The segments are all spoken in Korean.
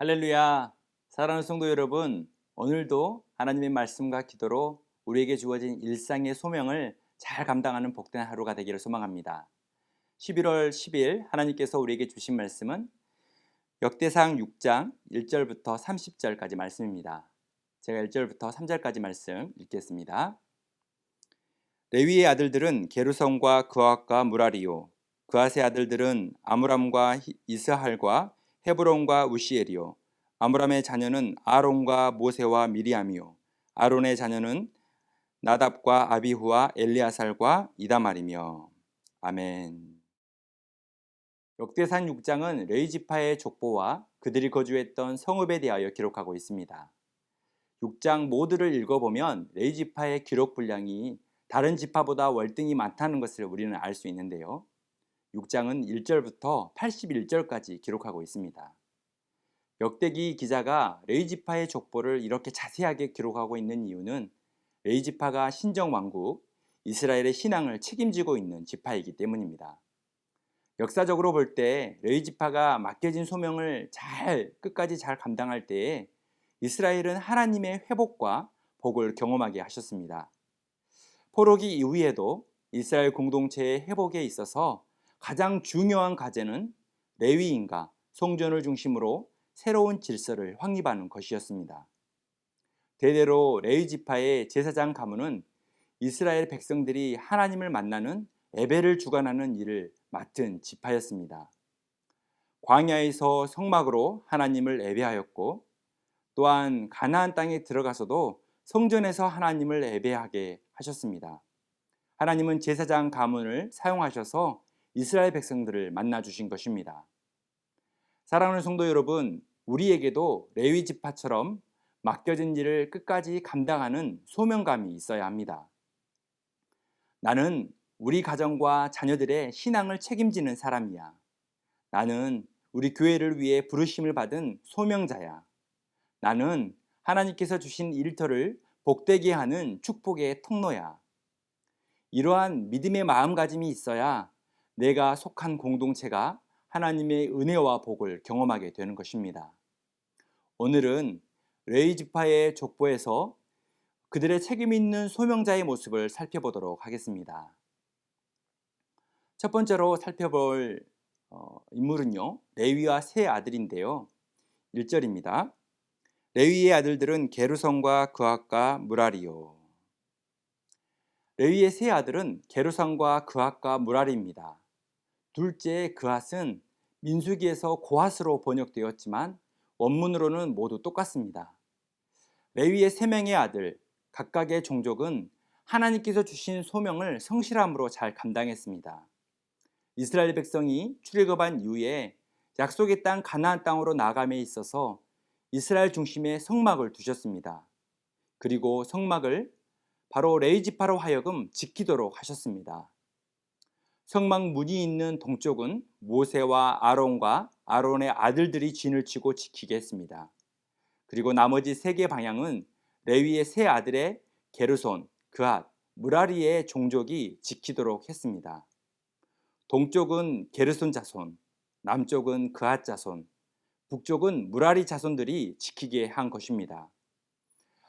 할렐루야! 사랑하는 성도 여러분, 오늘도 하나님의 말씀과 기도로 우리에게 주어진 일상의 소명을 잘 감당하는 복된 하루가 되기를 소망합니다. 11월 10일 하나님께서 우리에게 주신 말씀은 역대상 6장 1절부터 30절까지 말씀입니다. 제가 1절부터 3절까지 말씀 읽겠습니다. 레위의 아들들은 게르손과 그앗과 무라리요, 그앗의 아들들은 아므람과 이스할과 헤브론과 우시엘이요, 아므람의 자녀는 아론과 모세와 미리암이요, 아론의 자녀는 나답과 아비후와 엘리아살과 이다말이며. 아멘. 역대상 6장은 레위 지파의 족보와 그들이 거주했던 성읍에 대하여 기록하고 있습니다. 6장 모두를 읽어보면 레위 지파의 기록 분량이 다른 지파보다 월등히 많다는 것을 우리는 알 수 있는데요. 6장은 1절부터 81절까지 기록하고 있습니다. 역대기 기자가 레위 지파의 족보를 이렇게 자세하게 기록하고 있는 이유는 레위 지파가 신정 왕국 이스라엘의 신앙을 책임지고 있는 지파이기 때문입니다. 역사적으로 볼 때 레위 지파가 맡겨진 소명을 끝까지 잘 감당할 때에 이스라엘은 하나님의 회복과 복을 경험하게 하셨습니다. 포로기 이후에도 이스라엘 공동체의 회복에 있어서 가장 중요한 과제는 레위인과 성전을 중심으로 새로운 질서를 확립하는 것이었습니다. 대대로 레위 지파의 제사장 가문은 이스라엘 백성들이 하나님을 만나는 예배를 주관하는 일을 맡은 지파였습니다. 광야에서 성막으로 하나님을 예배하였고, 또한 가나안 땅에 들어가서도 성전에서 하나님을 예배하게 하셨습니다. 하나님은 제사장 가문을 사용하셔서 이스라엘 백성들을 만나 주신 것입니다. 사랑하는 성도 여러분, 우리에게도 레위 지파처럼 맡겨진 일을 끝까지 감당하는 소명감이 있어야 합니다. 나는 우리 가정과 자녀들의 신앙을 책임지는 사람이야. 나는 우리 교회를 위해 부르심을 받은 소명자야. 나는 하나님께서 주신 일터를 복되게 하는 축복의 통로야. 이러한 믿음의 마음가짐이 있어야 내가 속한 공동체가 하나님의 은혜와 복을 경험하게 되는 것입니다. 오늘은 레위 지파의 족보에서 그들의 책임 있는 소명자의 모습을 살펴보도록 하겠습니다. 첫 번째로 살펴볼 인물은요, 레위와 세 아들인데요. 1절입니다. 레위의 아들들은 게르손과 그앗과 무라리요. 레위의 세 아들은 게르손과 그앗과 무라리입니다. 둘째 그앗은 민수기에서 고앗으로 번역되었지만 원문으로는 모두 똑같습니다. 레위의 세 명의 아들, 각각의 종족은 하나님께서 주신 소명을 성실함으로 잘 감당했습니다. 이스라엘 백성이 출애굽한 이후에 약속의 땅 가나안 땅으로 나아감에 있어서 이스라엘 중심에 성막을 두셨습니다. 그리고 성막을 바로 레위 지파로 하여금 지키도록 하셨습니다. 성막 문이 있는 동쪽은 모세와 아론과 아론의 아들들이 진을 치고 지키게 했습니다. 그리고 나머지 세 개 방향은 레위의 세 아들의 게르손, 그앗, 무라리의 종족이 지키도록 했습니다. 동쪽은 게르손 자손, 남쪽은 그앗 자손, 북쪽은 무라리 자손들이 지키게 한 것입니다.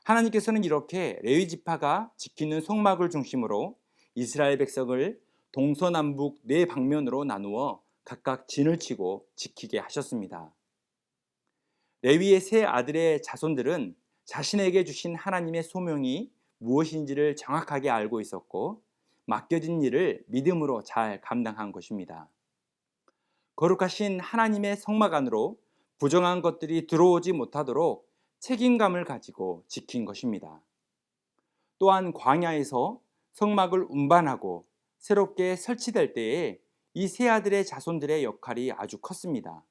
하나님께서는 이렇게 레위 지파가 지키는 성막을 중심으로 이스라엘 백성을 동서남북 네 방면으로 나누어 각각 진을 치고 지키게 하셨습니다. 레위의 세 아들의 자손들은 자신에게 주신 하나님의 소명이 무엇인지를 정확하게 알고 있었고 맡겨진 일을 믿음으로 잘 감당한 것입니다. 거룩하신 하나님의 성막 안으로 부정한 것들이 들어오지 못하도록 책임감을 가지고 지킨 것입니다. 또한 광야에서 성막을 운반하고 새롭게 설치될 때에 이 세 아들의 자손들의 역할이 아주 컸습니다.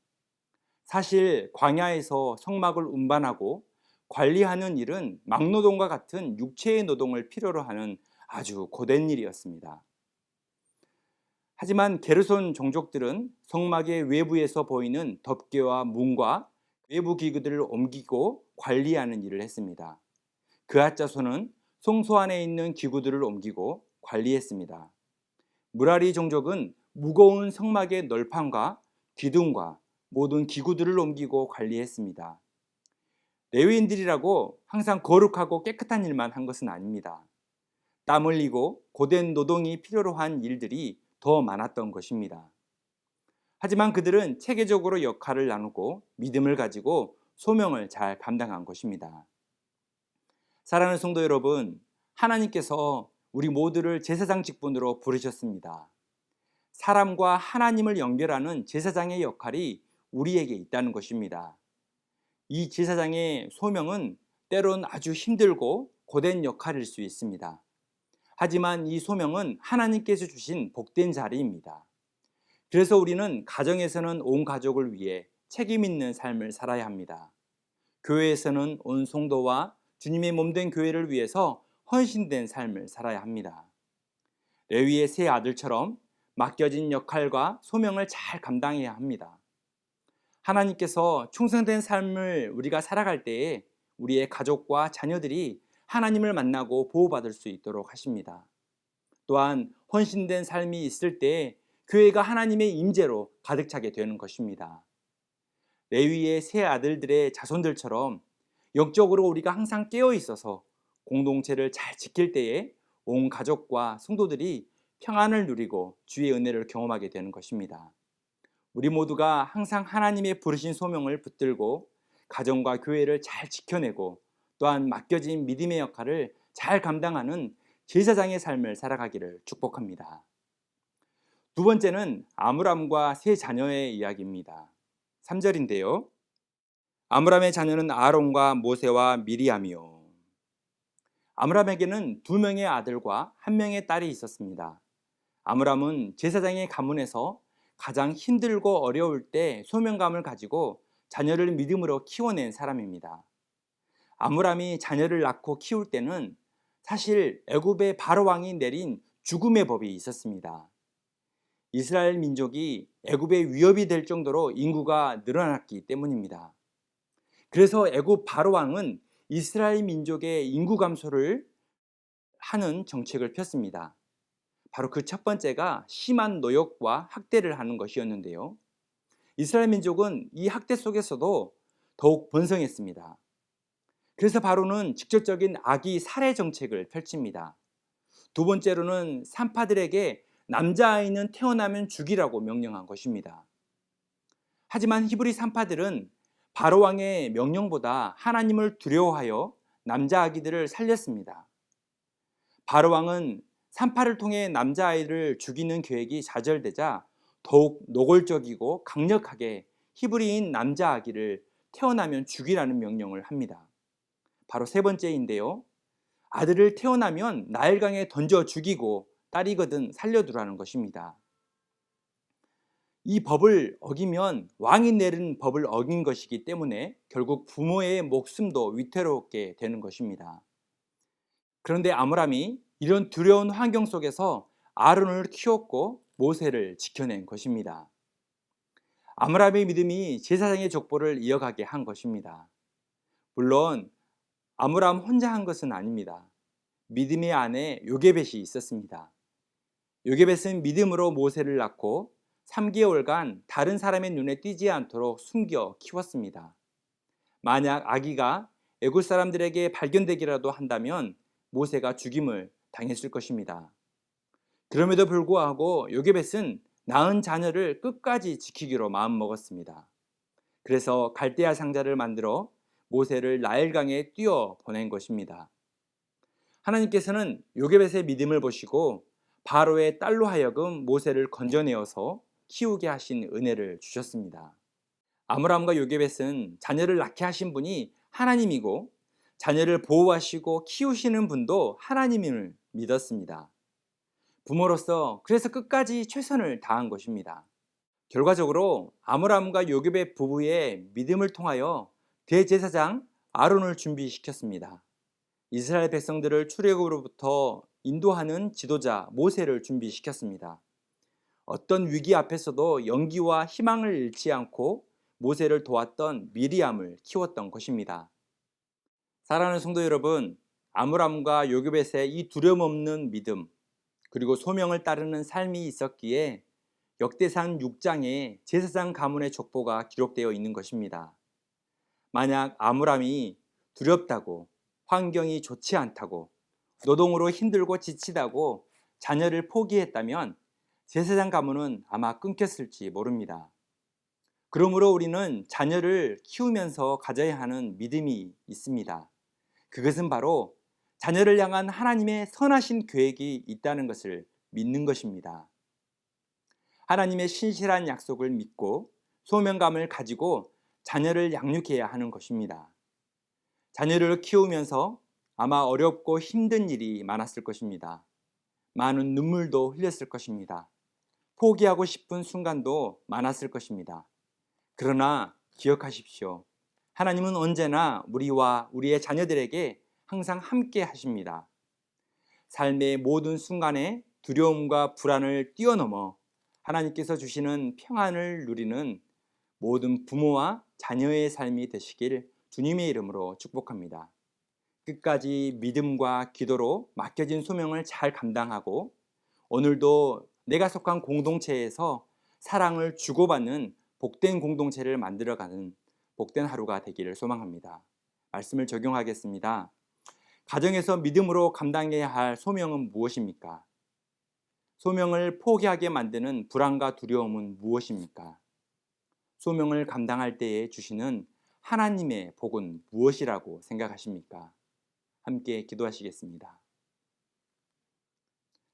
사실 광야에서 성막을 운반하고 관리하는 일은 막노동과 같은 육체의 노동을 필요로 하는 아주 고된 일이었습니다. 하지만 게르손 종족들은 성막의 외부에서 보이는 덮개와 문과 외부 기구들을 옮기고 관리하는 일을 했습니다. 그앗 자손은 성소 안에 있는 기구들을 옮기고 관리했습니다. 무라리 종족은 무거운 성막의 널판과 기둥과 모든 기구들을 옮기고 관리했습니다. 레위인들이라고 항상 거룩하고 깨끗한 일만 한 것은 아닙니다. 땀 흘리고 고된 노동이 필요로 한 일들이 더 많았던 것입니다. 하지만 그들은 체계적으로 역할을 나누고 믿음을 가지고 소명을 잘 감당한 것입니다. 사랑하는 성도 여러분, 하나님께서 우리 모두를 제사장 직분으로 부르셨습니다. 사람과 하나님을 연결하는 제사장의 역할이 우리에게 있다는 것입니다. 이 제사장의 소명은 때론 아주 힘들고 고된 역할일 수 있습니다. 하지만 이 소명은 하나님께서 주신 복된 자리입니다. 그래서 우리는 가정에서는 온 가족을 위해 책임 있는 삶을 살아야 합니다. 교회에서는 온 성도와 주님의 몸된 교회를 위해서 헌신된 삶을 살아야 합니다. 레위의 세 아들처럼 맡겨진 역할과 소명을 잘 감당해야 합니다. 하나님께서 충성된 삶을 우리가 살아갈 때에 우리의 가족과 자녀들이 하나님을 만나고 보호받을 수 있도록 하십니다. 또한 헌신된 삶이 있을 때 교회가 하나님의 임재로 가득 차게 되는 것입니다. 레위의 세 아들들의 자손들처럼 영적으로 우리가 항상 깨어 있어서 공동체를 잘 지킬 때에 온 가족과 성도들이 평안을 누리고 주의 은혜를 경험하게 되는 것입니다. 우리 모두가 항상 하나님의 부르신 소명을 붙들고 가정과 교회를 잘 지켜내고 또한 맡겨진 믿음의 역할을 잘 감당하는 제사장의 삶을 살아가기를 축복합니다. 두 번째는 아므람과 세 자녀의 이야기입니다. 3절인데요. 아므람의 자녀는 아론과 모세와 미리암이요. 아므람에게는 2명의 아들과 1명의 딸이 있었습니다. 아므람은 제사장의 가문에서 가장 힘들고 어려울 때 소명감을 가지고 자녀를 믿음으로 키워낸 사람입니다. 아므람이 자녀를 낳고 키울 때는 사실 애굽의 바로 왕이 내린 죽음의 법이 있었습니다. 이스라엘 민족이 애굽의 위협이 될 정도로 인구가 늘어났기 때문입니다. 그래서 애굽 바로 왕은 이스라엘 민족의 인구 감소를 하는 정책을 폈습니다. 바로 그 첫 번째가 심한 노역과 학대를 하는 것이었는데요. 이스라엘 민족은 이 학대 속에서도 더욱 번성했습니다. 그래서 바로는 직접적인 아기 살해 정책을 펼칩니다. 두 번째로는 산파들에게 남자아이는 태어나면 죽이라고 명령한 것입니다. 하지만 히브리 산파들은 바로 왕의 명령보다 하나님을 두려워하여 남자아기들을 살렸습니다. 바로 왕은 산파를 통해 남자아이를 죽이는 계획이 좌절되자 더욱 노골적이고 강력하게 히브리인 남자아기를 태어나면 죽이라는 명령을 합니다. 바로 세 번째인데요. 아들을 태어나면 나일강에 던져 죽이고 딸이거든 살려두라는 것입니다. 이 법을 어기면 왕이 내린 법을 어긴 것이기 때문에 결국 부모의 목숨도 위태롭게 되는 것입니다. 그런데 아므람이 이런 두려운 환경 속에서 아론을 키웠고 모세를 지켜낸 것입니다. 아므람의 믿음이 제사장의 족보를 이어가게 한 것입니다. 물론 아므람 혼자 한 것은 아닙니다. 믿음의 아내 요게벳이 있었습니다. 요게벳은 믿음으로 모세를 낳고 3개월간 다른 사람의 눈에 띄지 않도록 숨겨 키웠습니다. 만약 아기가 애굽 사람들에게 발견되기라도 한다면 모세가 죽임을 당했을 것입니다. 그럼에도 불구하고 요게벳은 낳은 자녀를 끝까지 지키기로 마음먹었습니다. 그래서 갈대아 상자를 만들어 모세를 나일강에 띄워 보낸 것입니다. 하나님께서는 요게벳의 믿음을 보시고 바로의 딸로 하여금 모세를 건져내어서 키우게 하신 은혜를 주셨습니다. 아므람과 요게벳은 자녀를 낳게 하신 분이 하나님이고 자녀를 보호하시고 키우시는 분도 하나님임을 믿었습니다. 부모로서 그래서 끝까지 최선을 다한 것입니다. 결과적으로 아므람과 요게벳 부부의 믿음을 통하여 대제사장 아론을 준비시켰습니다. 이스라엘 백성들을 출애굽으로부터 인도하는 지도자 모세를 준비시켰습니다. 어떤 위기 앞에서도 용기와 희망을 잃지 않고 모세를 도왔던 미리암을 키웠던 것입니다. 사랑하는 성도 여러분, 아므람과 요게벳의 이 두려움 없는 믿음 그리고 소명을 따르는 삶이 있었기에 역대상 6장에 제사장 가문의 족보가 기록되어 있는 것입니다. 만약 아므람이 두렵다고, 환경이 좋지 않다고, 노동으로 힘들고 지치다고 자녀를 포기했다면 제사장 가문은 아마 끊겼을지 모릅니다. 그러므로 우리는 자녀를 키우면서 가져야 하는 믿음이 있습니다. 그것은 바로 자녀를 향한 하나님의 선하신 계획이 있다는 것을 믿는 것입니다. 하나님의 신실한 약속을 믿고 소명감을 가지고 자녀를 양육해야 하는 것입니다. 자녀를 키우면서 아마 어렵고 힘든 일이 많았을 것입니다. 많은 눈물도 흘렸을 것입니다. 포기하고 싶은 순간도 많았을 것입니다. 그러나 기억하십시오. 하나님은 언제나 우리와 우리의 자녀들에게 항상 함께 하십니다. 삶의 모든 순간에 두려움과 불안을 뛰어넘어 하나님께서 주시는 평안을 누리는 모든 부모와 자녀의 삶이 되시길 주님의 이름으로 축복합니다. 끝까지 믿음과 기도로 맡겨진 소명을 잘 감당하고 오늘도 내가 속한 공동체에서 사랑을 주고받는 복된 공동체를 만들어가는 복된 하루가 되기를 소망합니다. 말씀을 적용하겠습니다. 가정에서 믿음으로 감당해야 할 소명은 무엇입니까? 소명을 포기하게 만드는 불안과 두려움은 무엇입니까? 소명을 감당할 때에 주시는 하나님의 복은 무엇이라고 생각하십니까? 함께 기도하시겠습니다.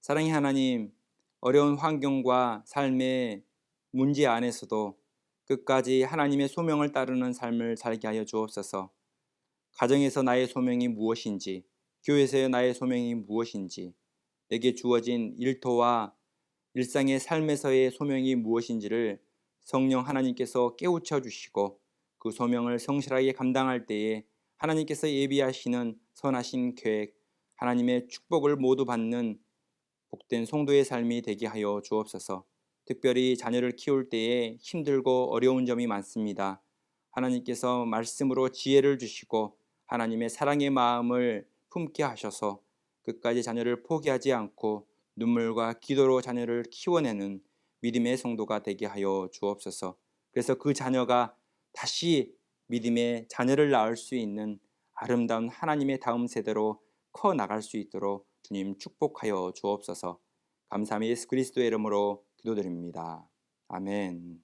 사랑의 하나님, 어려운 환경과 삶의 문제 안에서도 끝까지 하나님의 소명을 따르는 삶을 살게 하여 주옵소서. 가정에서 나의 소명이 무엇인지, 교회에서의 나의 소명이 무엇인지, 내게 주어진 일터와 일상의 삶에서의 소명이 무엇인지를 성령 하나님께서 깨우쳐 주시고 그 소명을 성실하게 감당할 때에 하나님께서 예비하시는 선하신 계획, 하나님의 축복을 모두 받는 복된 성도의 삶이 되게 하여 주옵소서. 특별히 자녀를 키울 때에 힘들고 어려운 점이 많습니다. 하나님께서 말씀으로 지혜를 주시고 하나님의 사랑의 마음을 품게 하셔서 끝까지 자녀를 포기하지 않고 눈물과 기도로 자녀를 키워내는 믿음의 성도가 되게 하여 주옵소서. 그래서 그 자녀가 다시 믿음의 자녀를 낳을 수 있는 아름다운 하나님의 다음 세대로 커 나갈 수 있도록 주님 축복하여 주옵소서. 감사함이 예수 그리스도의 이름으로 기도드립니다. 아멘.